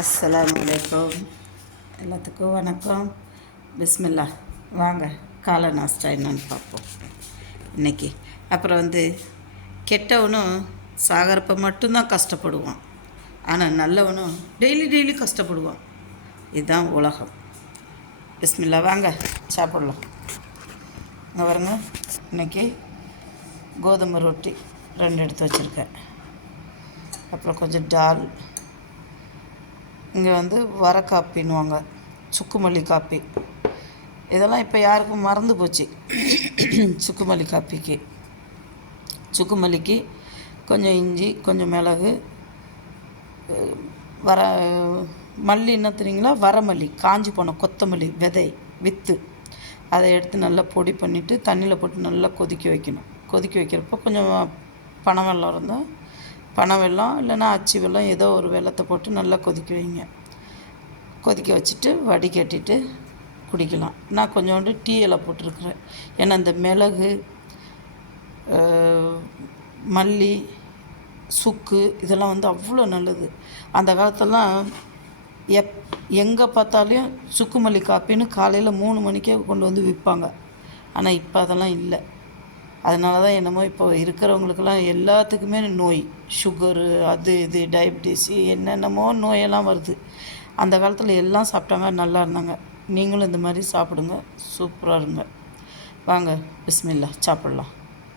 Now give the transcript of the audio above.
அஸ்ஸலாமு அலைக்கும். எல்லாத்துக்கும் வணக்கம். பிஸ்மில்லா. வாங்க காலை நாஸ்டா என்னன்னு பார்ப்போம் இன்றைக்கி. அப்புறம் கெட்டவனும் சாகரப்போ மட்டும்தான் கஷ்டப்படுவான், ஆனால் நல்லவனும் டெய்லி கஷ்டப்படுவான். இதுதான் உலகம். பிஸ்மில்லா. வாங்க சாப்பிட்லாம். இங்கே பாருங்க, இன்றைக்கி கோதுமை ரொட்டி 2 எடுத்து வச்சுருக்கேன். அப்புறம் கொஞ்சம் டால். இங்கே வர காப்பின்னுவாங்க, சுக்குமல்லி காப்பி. இதெல்லாம் இப்போ யாருக்கும் மறந்து போச்சு. சுக்குமல்லிக்கு கொஞ்சம் இஞ்சி, கொஞ்சம் மிளகு, மல்லி என்ன தெரியுங்களா, வரமல்லி, காஞ்சி போன கொத்தமல்லி வித்து அதை எடுத்து நல்லா பொடி பண்ணிவிட்டு தண்ணியில் போட்டு நல்லா கொதிக்க வைக்கணும். கொதிக்க வைக்கிறப்போ கொஞ்சம் பனை வெல்லம் இருந்தால் பனை வெல்லம், இல்லைன்னா அச்சு வெல்லம், ஏதோ ஒரு வெல்லத்தை போட்டு நல்லா கொதிக்க வைங்க. கொதிக்க வச்சுட்டு வடிகட்டிட்டு குடிக்கலாம். நான் கொஞ்சோண்டு டீ இலை போட்டிருக்கிறேன். ஏன்னா இந்த மிளகு, மல்லி, சுக்கு இதெல்லாம் அவ்வளோ நல்லது. அந்த காலத்தெல்லாம் எங்கே பார்த்தாலையும் சுக்குமல்லி காப்பின்னு காலையில் 3 மணிக்கே கொண்டு வந்து விற்பாங்க. ஆனால் இப்போ அதெல்லாம் இல்லை. அதனால தான் என்னமோ இப்போ இருக்கிறவங்களுக்கெல்லாம் எல்லாத்துக்குமே நோய், சுகரு, அது இது, டயபிட்டிஸ், என்னென்னமோ நோயெல்லாம் வருது. அந்த காலத்தில் எல்லாம் சாப்பிட்டாங்க, நல்லா இருந்தாங்க. நீங்களும் இந்த மாதிரி சாப்பிடுங்க, சூப்பராக இருங்க. வாங்க பிஸ்மில்லா சாப்பிட்லாம்.